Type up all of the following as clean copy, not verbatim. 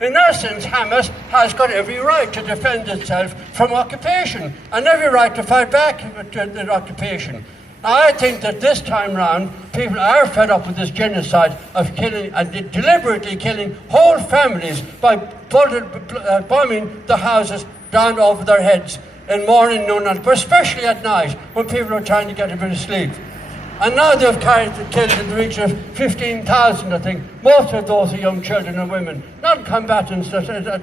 In essence, Hamas has got every right to defend itself from occupation and every right to fight back to the occupation. I think that this time round, people are fed up with this genocide of killing and deliberately killing whole families by bombing the houses down over their heads in morning, noon, and especially at night when people are trying to get a bit of sleep. And now they've killed in the region of 15,000, I think. Most of those are young children and women. Non-combatants,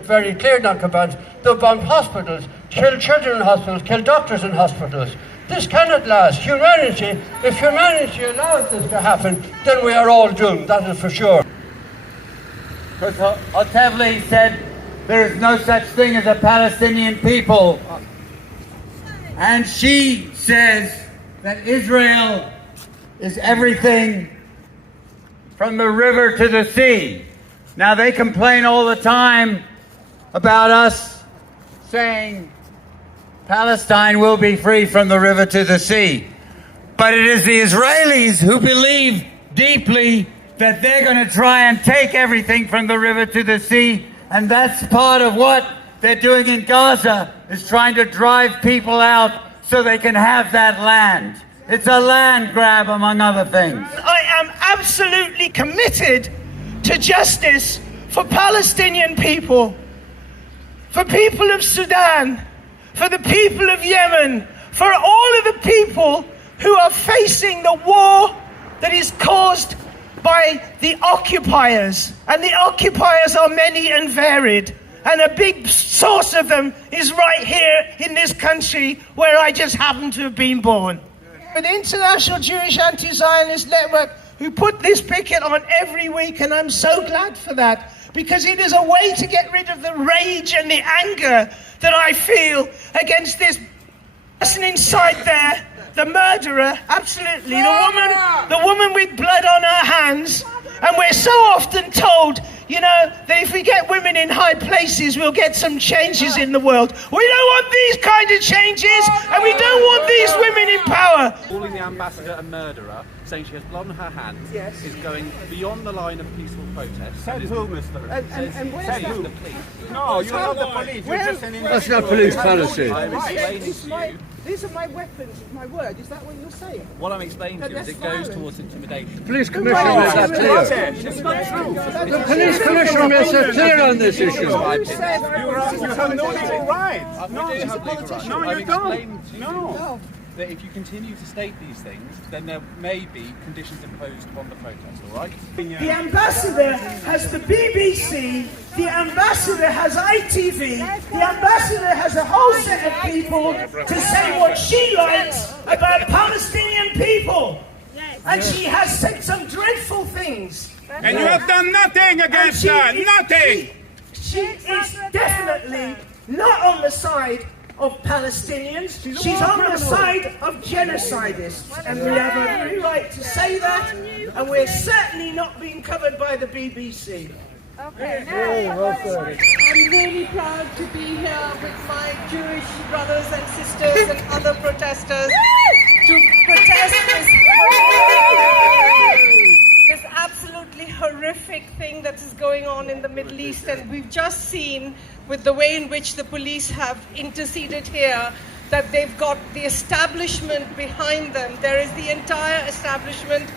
very clear non-combatants. They've bombed hospitals, killed children in hospitals, killed doctors in hospitals. This cannot last. Humanity, if humanity allows this to happen, then we are all doomed, that is for sure. Because Otevli said there is no such thing as a Palestinian people. And she says that Israel is everything from the river to the sea. Now they complain all the time about us saying Palestine will be free from the river to the sea. But it is the Israelis who believe deeply that they're going to try and take everything from the river to the sea. And that's part of what they're doing in Gaza, is trying to drive people out so they can have that land. It's a land grab, among other things. I am absolutely committed to justice for Palestinian people, for people of Sudan, for the people of Yemen, for all of the people who are facing the war that is caused by the occupiers. And the occupiers are many and varied. And a big source of them is right here in this country where I just happen to have been born. The International Jewish Anti-Zionist Network, who put this picket on every week, and I'm so glad for that, because it is a way to get rid of the rage and the anger that I feel against this person inside there, the murderer, absolutely, the woman with blood on her hands. And we're so often told, you know, that if we get women in high places, we'll get some changes in the world. We don't want these kind of changes, and we don't want these women in power. Calling the ambassador a murderer, saying she has blood on her hands, is going beyond the line of peaceful protest. Said who, mister? And where's Said that? the police. No, you're not the police. You're just an That's not police policy. I'm explaining to you. These are my weapons, my word. Is that what you're saying? What I'm explaining to you is it goes towards intimidation. Police commissioner makes that clear. It's not true. The police commissioner makes that clear on this issue. You have no legal right. No, you have legal right. No, I've you don't. explained to you that if you continue to state these things, then there may be conditions imposed upon the protest, all right? The ambassador has the BBC, the ambassador has ITV, the ambassador has a whole set of people to say what she likes about Palestinian people. And she has said some dreadful things. And you have done nothing against her. Nothing. She is definitely not on the side of Palestinians. She's on the side of genocidists. And we have every right to say that. And we're certainly not being covered by the BBC. Okay, I'm really proud to be here with my Jewish brothers and sisters and other protesters to protest this absolutely horrific thing that is going on in the Middle East. And we've just seen, with the way in which the police have interceded here, that they've got the establishment behind them. There is the entire establishment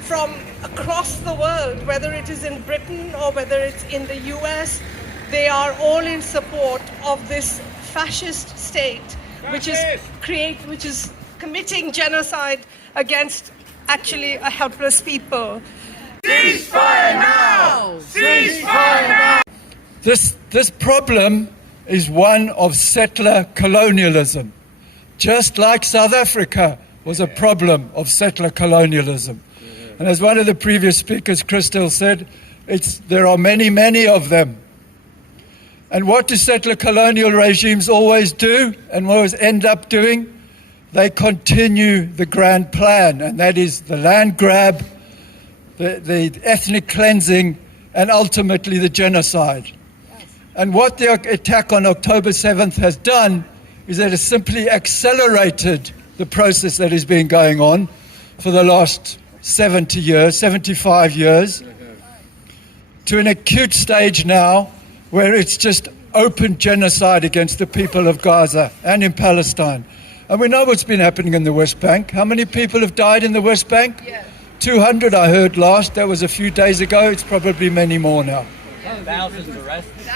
from across the world, whether it is in Britain or whether it's in the US. They are all in support of this fascist state, which is committing genocide against actually a helpless people. Ceasefire now! Ceasefire now! This problem is one of settler colonialism, just like South Africa was a problem of settler colonialism. And as one of the previous speakers, Christel, said, there are many, many of them. And what do settler colonial regimes always do and always end up doing? They continue the grand plan, and that is the land grab, the ethnic cleansing, and ultimately the genocide. And what the attack on October 7th has done is that it simply accelerated the process that has been going on for the last 75 years, to an acute stage now where it's just open genocide against the people of Gaza and in Palestine. And we know what's been happening in the West Bank. How many people have died in the West Bank? Yeah. 200 I heard last. That was a few days ago. It's probably many more now. Thousands arrested.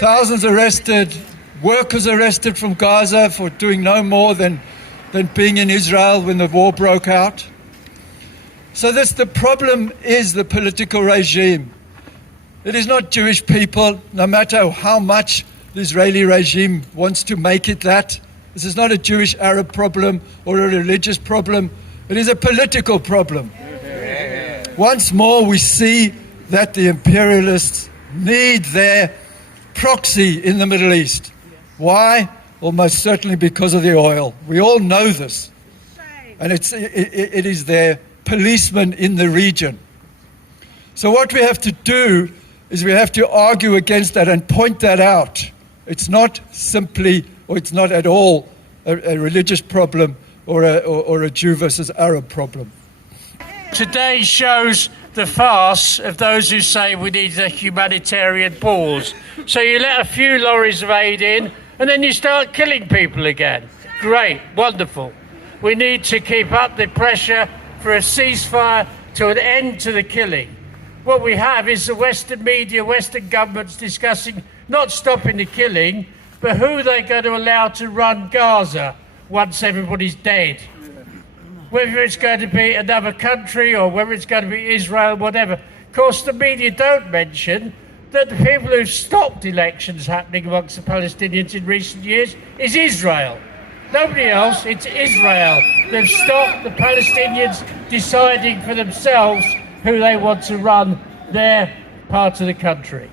Thousands arrested, workers arrested from Gaza for doing no more than being in Israel when the war broke out. So the problem is the political regime. It is not Jewish people, no matter how much the Israeli regime wants to make it that. This is not a Jewish Arab problem or a religious problem. It is a political problem. Once more, we see that the imperialists need their proxy in the Middle East. Why? Well, most certainly because of the oil. We all know this. And it is their policeman in the region. So what we have to do is we have to argue against that and point that out. It's not simply, or it's not at all, a religious problem or a Jew versus Arab problem. Today shows the farce of those who say we need a humanitarian pause. So you let a few lorries of aid in, and then you start killing people again. Great, wonderful. We need to keep up the pressure for a ceasefire, to an end to the killing. What we have is the Western media, Western governments discussing not stopping the killing, but who they're going to allow to run Gaza once everybody's dead. Whether it's going to be another country or whether it's going to be Israel, whatever. Of course, the media don't mention that the people who've stopped elections happening amongst the Palestinians in recent years is Israel. Nobody else, it's Israel. They've stopped the Palestinians deciding for themselves who they want to run their part of the country.